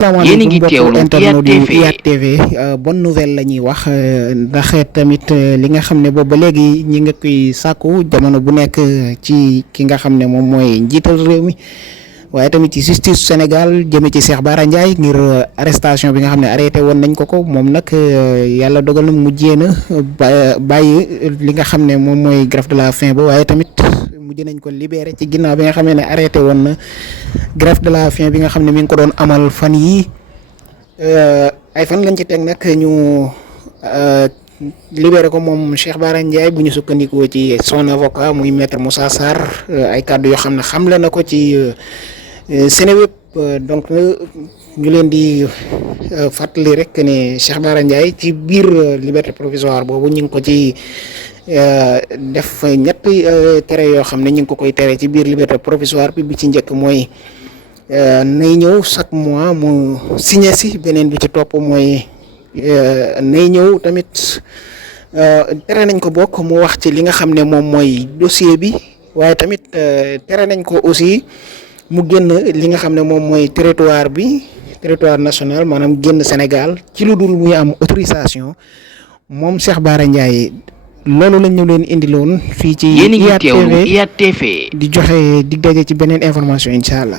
yéen a salaamaaleykum ngi mbokk teewlu internet IYAT yu TV. IYAT TV bonne nouvelle la ñuy wax ndax tamit li nga xam ne boobu ba léegi ñi nga koy sàkku jamono bu nekk ci ki nga xam ne moom mooy njiital réew mi waaye tamit ci justice Sénégal jëme ci Cheikh Bara Ndiaye ngir arrestation bi nga xam ne arrêté woon nañ ko moom nag yàlla dogal na mujjee na bàyyi li nga xam ne moom mooy grève de la faim ba waaye tamit mujj nañ ko libéré ci ginnaaw bi nga xamee ne arrêté woon na grève de la faim bi nga xam ne mi ngi ko doon amal fan yii ay fan lañ ci teg nag ñu libéré ko moom Cheikh Bara Ndiaye bu ñu sukkandikoo ci son avocat muy maître Moussa Sarr ay kàddu yoo xam ne xamle na ko ci Seneweb donc ñu leen di fàttali rek ne Cheikh Bara Ndiaye ci biir liberté provisoire boobu ñu ngi ko ci def ñetti tere yoo xam ne ñu ngi ko koy tere ci biir liberté provisoire bi ci njëkk mooy nay ñëw chaque mois mu signé si beneen bi ci topp mooy nay ñëw tamit tere nañ ko bokk mu wax ci li nga xam ne moom mooy dossier bi waaye tamit tere nañ ko aussi mu génn li nga xam ne moom mooy territoire national maanaam génn Sénégal ci lu dul muy am autorisation moom Cheikh Bara Ndiaye loolu lañ ñu leen indiloon fii ci yéen a ngi IYAT teewlu TV IYAT TV. di joxe dig daje ci beneen information incha allah.